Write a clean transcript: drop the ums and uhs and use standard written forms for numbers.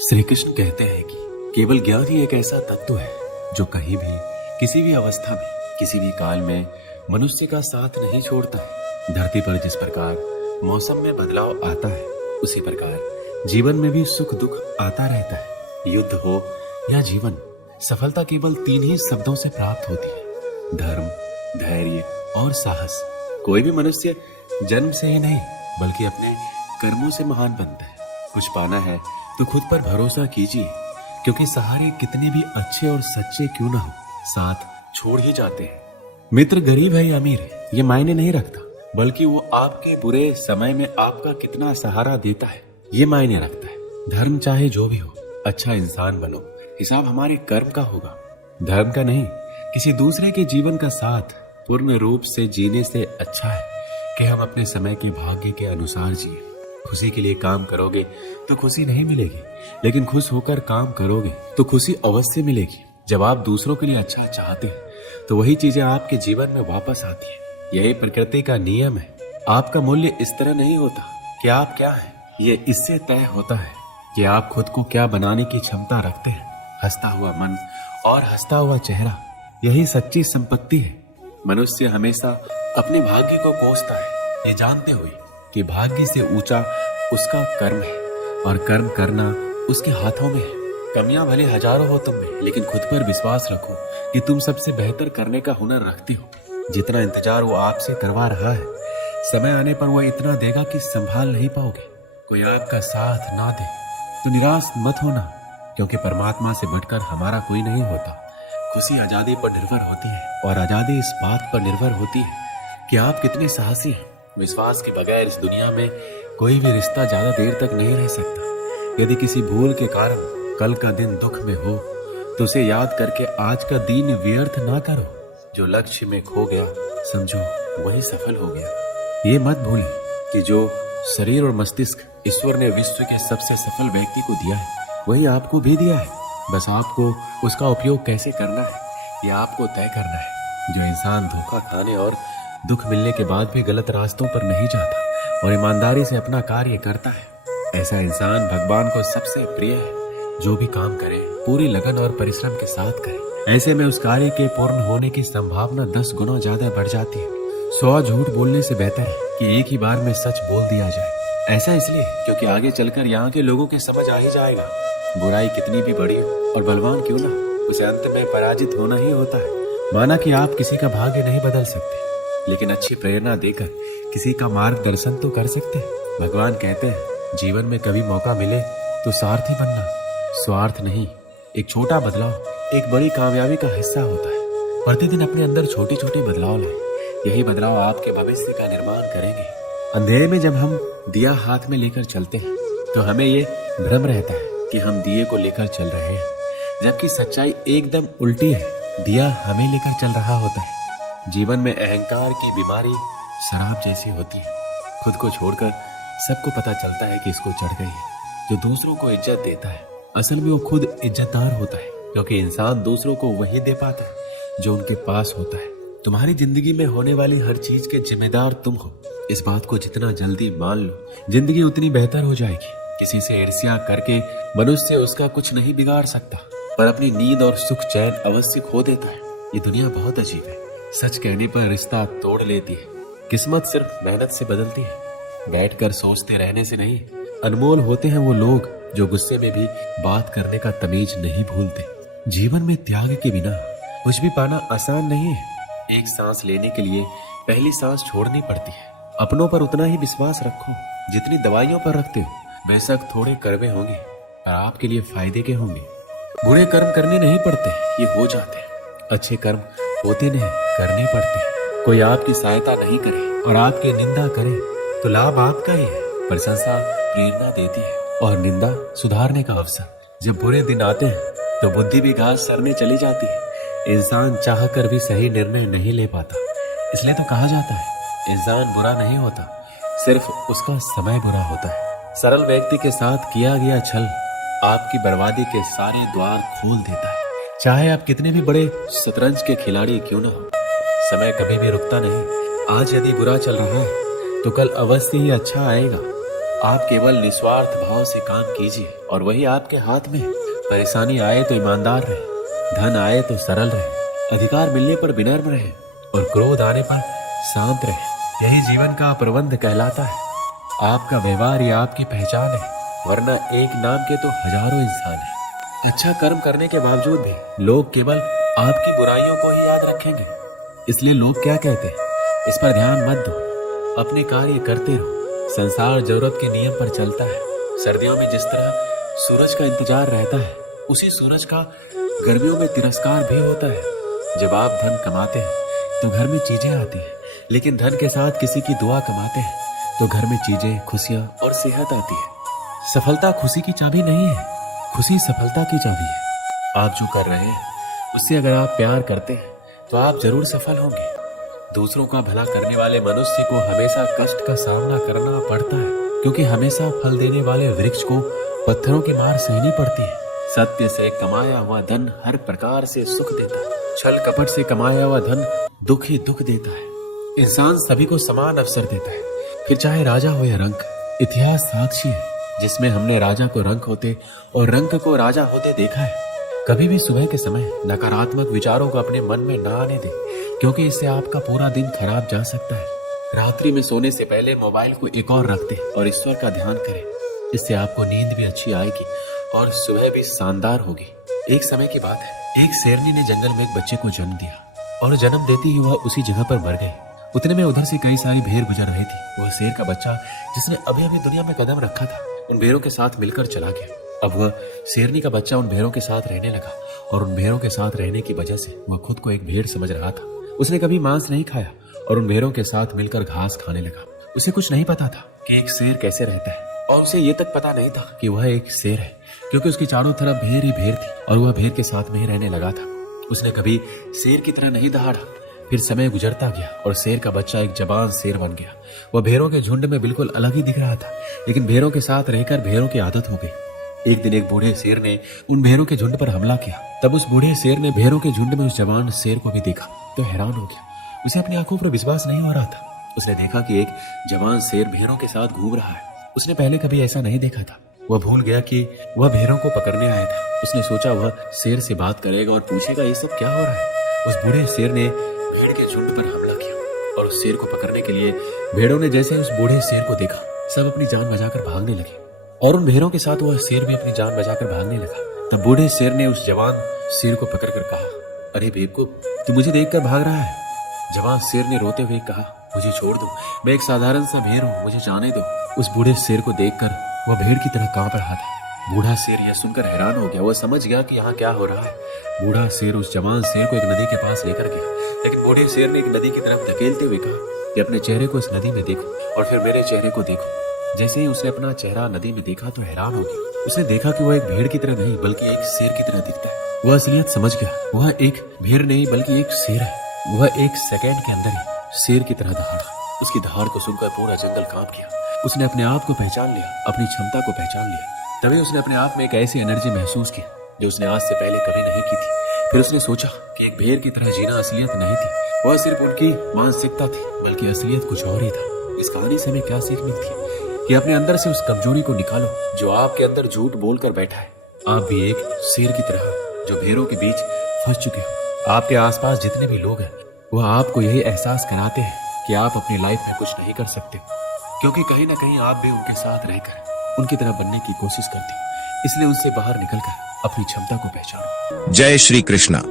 श्री कृष्ण कहते हैं कि केवल ज्ञान ही एक ऐसा तत्व है जो कहीं भी किसी भी अवस्था में किसी भी काल में मनुष्य का साथ नहीं छोड़ता है। धरती पर जिस प्रकार मौसम में बदलाव आता है उसी प्रकार जीवन में भी सुख दुख आता रहता है। युद्ध हो या जीवन, सफलता केवल 3 ही शब्दों से प्राप्त होती है: धर्म, धैर्य और साहस। कोई भी मनुष्य जन्म से ही नहीं बल्कि अपने कर्मों से महान बनता है। कुछ पाना है तो खुद पर भरोसा कीजिए, क्योंकि सहारे कितने भी अच्छे और सच्चे क्यों ना हो, साथ छोड़ ही जाते हैं। मित्र गरीब है या अमीर है ये मायने नहीं रखता, बल्कि वो आपके बुरे समय में आपका कितना सहारा देता है ये मायने रखता है। धर्म चाहे जो भी हो, अच्छा इंसान बनो, हिसाब हमारे कर्म का होगा, धर्म का नहीं। किसी दूसरे के जीवन का साथ पूर्ण रूप से जीने से अच्छा है कि हम अपने समय के भाग्य के अनुसार जिए। खुशी के लिए काम करोगे तो खुशी नहीं मिलेगी, लेकिन खुश होकर काम करोगे तो खुशी अवश्य मिलेगी। जब आप दूसरों के लिए अच्छा चाहते हैं तो वही चीजें आपके जीवन में वापस आती है। यही प्रकृति का नियम है। आपका मूल्य इस तरह नहीं होता कि आप क्या हैं, ये इससे तय होता है कि आप खुद को क्या बनाने की क्षमता रखते हैं। हंसता हुआ मन और हंसता हुआ चेहरा, यही सच्ची संपत्ति है। मनुष्य हमेशा अपने भाग्य को कोसता है, ये जानते हुए कि भाग्य से ऊंचा उसका कर्म है और कर्म करना उसके हाथों में है। कमियां भले हजारों हो तुम में, लेकिन खुद पर विश्वास रखो कि तुम सबसे बेहतर करने का हुनर रखते हो। जितना इंतजार वो आपसे करवा रहा है, समय आने पर वो इतना देगा कि संभाल नहीं पाओगे। कोई आपका साथ ना दे तो निराश मत होना, क्योंकि परमात्मा से बढ़कर हमारा कोई नहीं होता। खुशी आजादी पर निर्भर होती है और आजादी इस बात पर निर्भर होती है कि आप कितने साहसी हैं। विश्वास के बगैर इस दुनिया में कोई भी रिश्ता ज्यादा देर तक नहीं रह सकता। यदि किसी भूल के कारण कल का दिन दुख में हो तो उसे याद करके आज का दिन व्यर्थ ना करो। जो लक्ष्य में खो गया समझो वही सफल हो गया। ये मत भूलें कि जो शरीर और मस्तिष्क ईश्वर ने विश्व के सबसे सफल व्यक्ति को दिया है वही आपको भी दिया है। बस आपको उसका उपयोग कैसे करना है ये आपको तय करना है। जो इंसान धोखा खाने और दुख मिलने के बाद भी गलत रास्तों पर नहीं जाता और ईमानदारी से अपना कार्य करता है, ऐसा इंसान भगवान को सबसे प्रिय है। जो भी काम करे पूरी लगन और परिश्रम के साथ करे, ऐसे में उस कार्य के पूर्ण होने की संभावना 10 गुना ज्यादा बढ़ जाती है। 100 झूठ बोलने से बेहतर है कि एक ही बार में सच बोल दिया जाए। ऐसा इसलिए क्योंकि आगे चलकर यहाँ के लोगों के समझ आ ही जाएगा, बुराई कितनी भी बड़ी हो और बलवान क्यों ना, उसे अंत में पराजित होना ही होता है। माना कि आप किसी का भाग्य नहीं बदल सकते, लेकिन अच्छी प्रेरणा देकर किसी का मार्गदर्शन तो कर सकते हैं। भगवान कहते हैं जीवन में कभी मौका मिले तो सारथी बनना, स्वार्थ नहीं। एक छोटा बदलाव एक बड़ी कामयाबी का हिस्सा होता है। प्रतिदिन अपने अंदर छोटी छोटी बदलाव लाएं, यही बदलाव आपके भविष्य का निर्माण करेंगे। अंधेरे में जब हम दिया हाथ में लेकर चलते हैं तो हमें ये भ्रम रहता है कि हम दिए को लेकर चल रहे हैं, जबकि सच्चाई एकदम उल्टी है। दिया हमें लेकर चल रहा होता है। जीवन में अहंकार की बीमारी शराब जैसी होती है। खुद को छोड़कर सबको पता चलता है कि इसको चढ़ गई है। जो दूसरों को इज्जत देता है असल में वो खुद इज्जतदार होता है, क्योंकि इंसान दूसरों को वही दे पाता है जो उनके पास होता है। तुम्हारी जिंदगी में होने वाली हर चीज के जिम्मेदार तुम हो। इस बात को जितना जल्दी मान लो, जिंदगी उतनी बेहतर हो जाएगी। किसी से ईर्ष्या करके मनुष्य उसका कुछ नहीं बिगाड़ सकता, पर अपनी नींद और सुख चैन अवश्य खो देता है। ये दुनिया बहुत अजीब है। सच कहने पर रिश्ता तोड़ लेती है, किस्मत सिर्फ मेहनत से बदलती है। बैठकर सोचते रहने से नहीं। अनमोल होते हैं वो लोग जो गुस्से में भी बात करने का तमीज नहीं भूलते। जीवन में त्याग के बिना कुछ भी पाना आसान नहीं है। एक सांस लेने के लिए पहली सांस छोड़नी पड़ती है। अपनों पर उतना ही विश्वास रखो जितनी दवाइयों पर रखते हो। बेशक थोड़े कड़वे होंगे पर आपके लिए फायदे के होंगे। बुरे कर्म करने नहीं पड़ते, ये हो जाते हैं। अच्छे कर्म होते नहीं, करने पड़ते हैं। कोई आपकी सहायता नहीं करे और आपकी निंदा करे तो लाभ आपका ही है। प्रशंसा प्रेरणा देती है और निंदा सुधारने का अवसर। जब बुरे दिन आते हैं तो बुद्धि भी घास सरने चली जाती है। इंसान चाह कर भी सही निर्णय नहीं ले पाता, इसलिए तो कहा जाता है इंसान बुरा नहीं होता, सिर्फ उसका समय बुरा होता है। सरल व्यक्ति के साथ किया गया छल आपकी बर्बादी के सारे द्वार खोल देता है। चाहे आप कितने भी बड़े शतरंज के खिलाड़ी क्यों ना हो, समय कभी भी रुकता नहीं। आज यदि बुरा चल रहा है तो कल अवश्य ही अच्छा आएगा। आप केवल निस्वार्थ भाव से काम कीजिए और वही आपके हाथ में है। परेशानी आए तो ईमानदार रहे, धन आए तो सरल रहे, अधिकार मिलने पर विनम्र रहे और क्रोध आने पर शांत रहे। यही जीवन का प्रबंध कहलाता है। आपका व्यवहार या आपकी पहचान है, वरना एक नाम के तो हजारों इंसान हैं। अच्छा कर्म करने के बावजूद भी लोग केवल आपकी बुराइयों को ही याद रखेंगे। इसलिए लोग क्या कहते हैं, इस पर ध्यान मत दो, अपने कार्य करते रहो। संसार जरूरत के नियम पर चलता है। सर्दियों में जिस तरह सूरज का इंतजार रहता है, उसी सूरज का गर्मियों में तिरस्कार भी होता है। जब आप धन कमाते हैं तो घर में चीजें आती हैं, लेकिन धन के साथ किसी की दुआ कमाते हैं तो घर में चीजें, खुशियां और सेहत आती है। सफलता खुशी की चाबी नहीं है, खुशी सफलता की चाबी है। आप जो कर रहे हैं उससे अगर आप प्यार करते हैं तो आप जरूर सफल होंगे। दूसरों का भला करने वाले मनुष्य को हमेशा कष्ट का सामना करना पड़ता है, क्योंकि हमेशा फल देने वाले वृक्ष को पत्थरों की मार सहनी पड़ती है। सत्य से कमाया हुआ धन हर प्रकार से सुख देता है, छल कपट से कमाया हुआ धन दुख ही दुख देता है। इंसान सभी को समान अवसर देता है, फिर चाहे राजा हो या रंक। इतिहास साक्षी है जिसमें हमने राजा को रंक होते और रंक को राजा होते देखा है। कभी भी सुबह के समय नकारात्मक विचारों को अपने मन में ना आने दें, क्योंकि इससे आपका पूरा दिन खराब जा सकता है। रात्रि में सोने से पहले मोबाइल को एक और रख दें और ईश्वर का ध्यान करें। इससे आपको नींद भी अच्छी आएगी और सुबह भी शानदार होगी। एक समय की बात है, एक शेरनी ने जंगल में एक बच्चे को जन्म दिया और जन्म देते ही वह उसी जगह पर मर गई। उतने में उधर से कई सारी भेड़ गुजर रही थी। वह शेर का बच्चा, जिसने अभी अभी दुनिया में कदम रखा था, उन भेड़ों के साथ मिलकर चला गया। अब वह शेरनी का बच्चा उन भेड़ों के साथ रहने लगा और उन भेड़ों के साथ रहने की वजह से वह खुद को एक भेड़ समझ रहा था। उसने कभी मांस नहीं खाया और उन भेड़ों के साथ मिलकर घास खाने लगा। उसे कुछ नहीं पता था कि एक शेर कैसे रहता है, और उसे ये तक पता नहीं था कि वह एक शेर है, क्योंकि उसकी चारों तरफ भेड़ ही भेड़ थी और वह भेड़ के साथ में ही रहने लगा था। उसने कभी शेर की तरह नहीं दहाड़ा। फिर समय गुजरता गया और शेर का बच्चा एक जवान शेर बन गया। वह भेड़ों के झुंड में बिल्कुल अलग ही दिख रहा था, लेकिन भेड़ों के साथ रहकर भेड़ों की आदत हो गई। एक दिन एक बूढ़े शेर ने उन भेड़ों के झुंड पर हमला किया। तब उस बूढ़े शेर ने भेड़ों के झुंड में उस जवान शेर को भी देखा तो हैरान हो गया। उसे अपनी आंखों पर विश्वास नहीं हो रहा था। उसने देखा कि एक जवान शेर भेड़ों के साथ घूम रहा है। उसने पहले कभी ऐसा नहीं देखा था। वह भूल गया कि वह भेड़ों को पकड़ने आया था। उसने सोचा वह शेर से बात करेगा और पूछेगा ये सब क्या हो रहा है। उस बूढ़े शेर ने भेड़ के झुंड पर हमला किया और उस शेर को पकड़ने के लिए भेड़ों ने जैसे उस बूढ़े शेर को देखा, सब अपनी जान बचाकर भागने लगे और उन भेड़ों के साथ वह शेर भी अपनी जान बचाकर भागने लगा। तब बूढ़े शेर ने उस जवान शेर को पकड़कर कहा, अरे बेवकूफ, तू मुझे देखकर भाग रहा है। जवान शेर ने रोते हुए कहा, मुझे छोड़ दो, मैं एक साधारण सा भेड़ हूँ, मुझे जाने दो। उस बूढ़े शेर को देखकर वह भेड़ की तरह कांप रहा था। बूढ़ा शेर यह सुनकर हैरान हो गया। वह समझ गया कि यहाँ क्या हो रहा है। बूढ़ा शेर उस जवान शेर को एक नदी के पास लेकर गया, लेकिन बूढ़े शेर ने एक नदी की तरफ धकेलते हुए कहा कि अपने चेहरे को इस नदी में देखो और फिर मेरे चेहरे को देखो। जैसे ही उसने अपना चेहरा नदी में देखा तो हैरान हो गया। उसने देखा कि वह एक भेड़ की तरह नहीं बल्कि एक शेर की तरह दिखता है। वह असलियत समझ गया। वह एक भेड़ नहीं बल्कि एक शेर है। वह एक सेकंड के अंदर ही शेर की तरह दहाड़ा। उसकी दहाड़ को सुनकर पूरा जंगल कांप गया। उसने अपने आप को पहचान लिया, अपनी क्षमता को पहचान लिया। तभी उसने अपने आप में एक ऐसी एनर्जी महसूस की जो उसने आज से पहले कभी नहीं की थी। फिर उसने सोचा कि एक भेड़ की तरह जीना असलियत नहीं थी, वह सिर्फ उनकी मानसिकता थी, बल्कि असलियत कुछ और ही था। इस कहानी से हमें क्या सीख मिलती है कि अपने अंदर से उस कमजोरी को निकालो जो आपके अंदर झूठ बोलकर बैठा है। आप भी एक शेर की तरह जो भेड़ों के बीच फंस चुके हो। आपके आसपास जितने भी लोग हैं वह आपको यही एहसास कराते हैं कि आप अपनी लाइफ में कुछ नहीं कर सकते, क्योंकि कहीं ना कहीं आप भी उनके साथ रहकर उनकी तरह बनने की कोशिश करते हो। इसलिए उनसे बाहर निकलकर अपनी क्षमता को पहचानो। जय श्री कृष्णा।